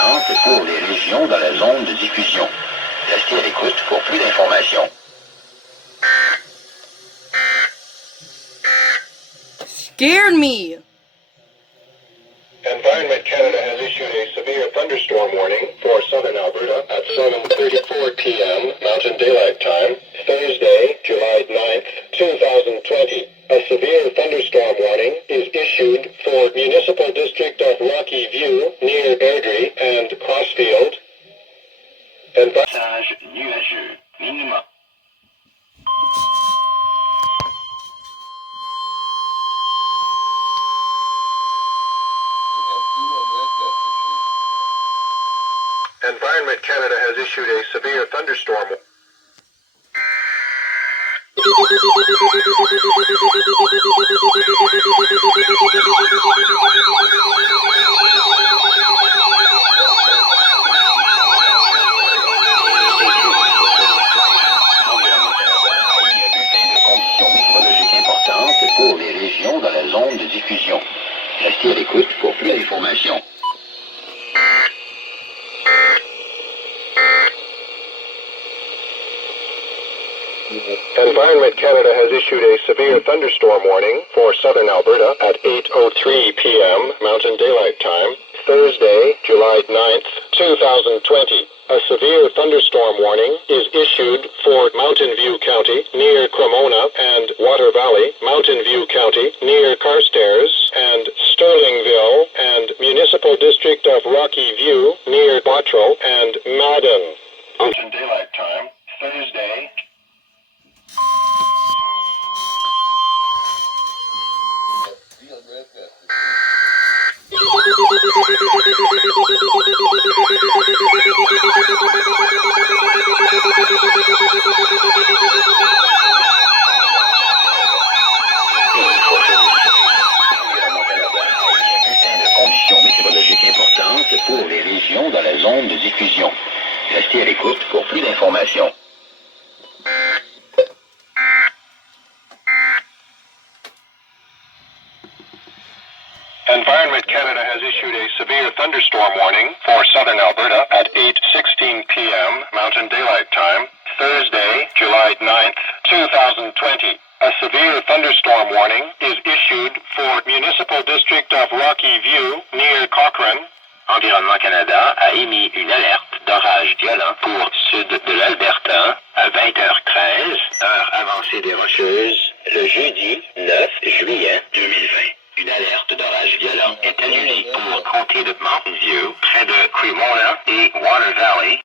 importante pour les régions dans la zone de diffusion. Restez à l'écoute pour plus d'informations. Scared me. Environment Canada has issued a severe thunderstorm warning for southern Alberta at 7:34 p.m. Mountain Daylight Time, Thursday, July 9th, 2020. A severe thunderstorm warning is issued for Municipal District of Rocky View near Airdrie and Crossfield. Passage nuageux, minimum. Environment Canada has issued a severe thunderstorm. Importante pour les régions dans la zone de diffusion. Restez à l'écoute pour plus d'informations. Environment Canada has issued a severe thunderstorm warning for southern Alberta at 8:03 p.m. Mountain Daylight Time, Thursday, July 9th, 2020. A severe thunderstorm warning is issued for Mountain View County near Cremona and Water Valley, Mountain View County near Carstairs and Sterlingville, and Municipal District of Rocky View near Bottrell and Madden. Mountain Daylight Time, Thursday. Conditions météorologiques importantes pour les régions dans la zone de diffusion. Restez à l'écoute pour plus d'informations. Environment Canada has issued a severe thunderstorm warning for southern Alberta at 8:16 p.m. Mountain Daylight Time, Thursday, July 9th, 2020. A severe thunderstorm warning is issued for Municipal District of Rocky View near Cochrane. Environnement Canada a émis une alerte d'orage violent pour sud de l'Alberta à 20h13, heure avancée des Rocheuses, le jeudi 9 juillet 2020. Une alerte d'orage violent est annulée pour comté de Mountain View, près de Cremona et Water Valley.